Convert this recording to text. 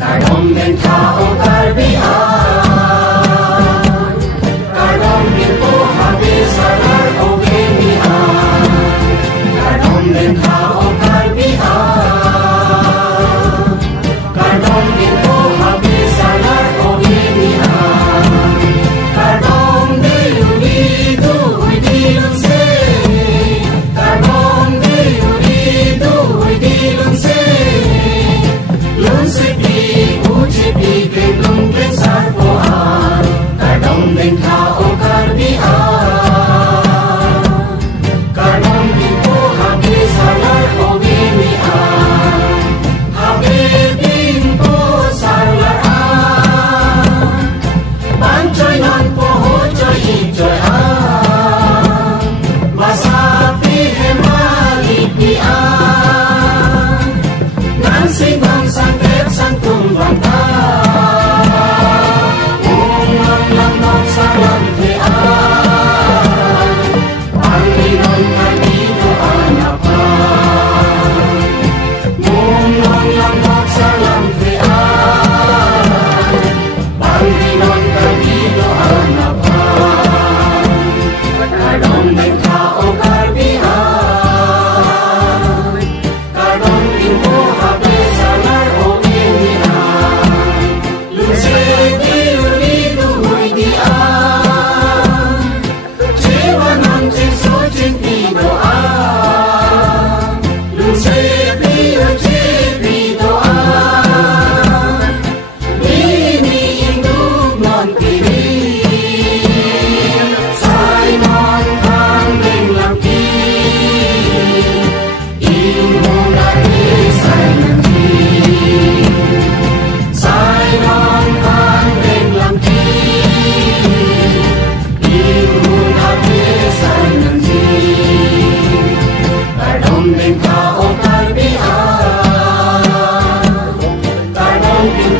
Kadom den tao karbian, kadom din po habis salar ogenian. Kadom den tao karbian, kadom din po habis salar ogenian. Kadom de uridu uidilun se, kadom de uridu uidilun se. Lun se pi uji pi kendung ben sarpoan, kadom den tao karbian, kadom din po habis salar ogenian. Habis din po salaran, bancoy non po hocoy icoy an, masapi hemalipian, nansing bang sangkep sangkung bangtan, ungang lamang salam tian, Panginoon kanino anapan, ungang lamang salam tian, Panginoon kanino anapan. Kadom den tao karbian, kadom din po habis salar ogenian. Lunse di uridu huidian, jiwa non jinso jintidoan. Lunse di ujipidoan, ini induk non kiri. Sai non kambing laki, imuna sai nanti. Sai non kambing laki, imuna sai nanti. Kadom den tao karbian, kadom din